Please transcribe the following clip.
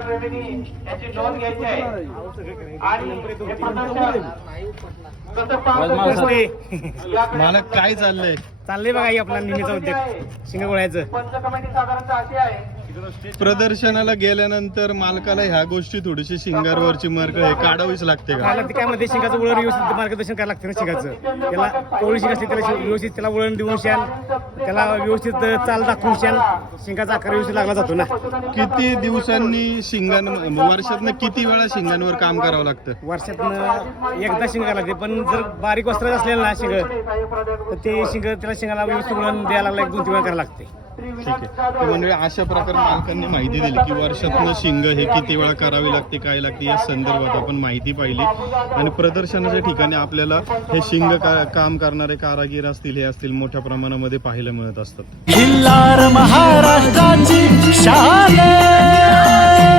प्रेमींनी याची नोंद घ्यायची आहे आणि हे प्रदर्शन कसं पाहतो मला काय चाललंय बघा आपला नेहमीचा उद्योग शिंग गोळ्याचं. पंच कमिटी साधारणतः अशी आहे प्रदर्शनाला गेल्यानंतर मालकाला ह्या गोष्टी थोडीशी शिंगारवरची मर्क हे काढावीच लागते का? काय मध्ये शिंगाचं वळण व्यवस्थित मार्गदर्शन करायला लागतं ना शिंगाचं. त्याला कोवळी शिंग असते त्याला व्यवस्थित त्याला वळण देऊन शान त्याला व्यवस्थित चाल दाखवून शान शिंगाचा आकार व्यवस्थित लागला जातो ना. किती दिवसांनी वर्षातनं किती वेळा शिंगांवर काम करावं लागतं? वर्षातनं एकदा शिंग करायला लागते, पण जर बारीक वस्त्र असलेलं ना शिंग तर ते शिंग त्याला शिंगाला व्यवस्थित वळण द्यायला लागलं 1-2 वेळा करायला लागते. ठीक आहे. म्हणजे अशा प्रकारे मालकांनी माहिती दिली की वर्षातनं शिंग हे किती वेळा करावी लागते, काय लागते, या संदर्भात आपण माहिती पाहिली. आणि प्रदर्शनाच्या ठिकाणी आपल्याला हे शिंग काम करणारे कारागीर असतील हे असतील मोठ्या प्रमाणामध्ये पाहायला मिळत असतात. महाराष्ट्राची शान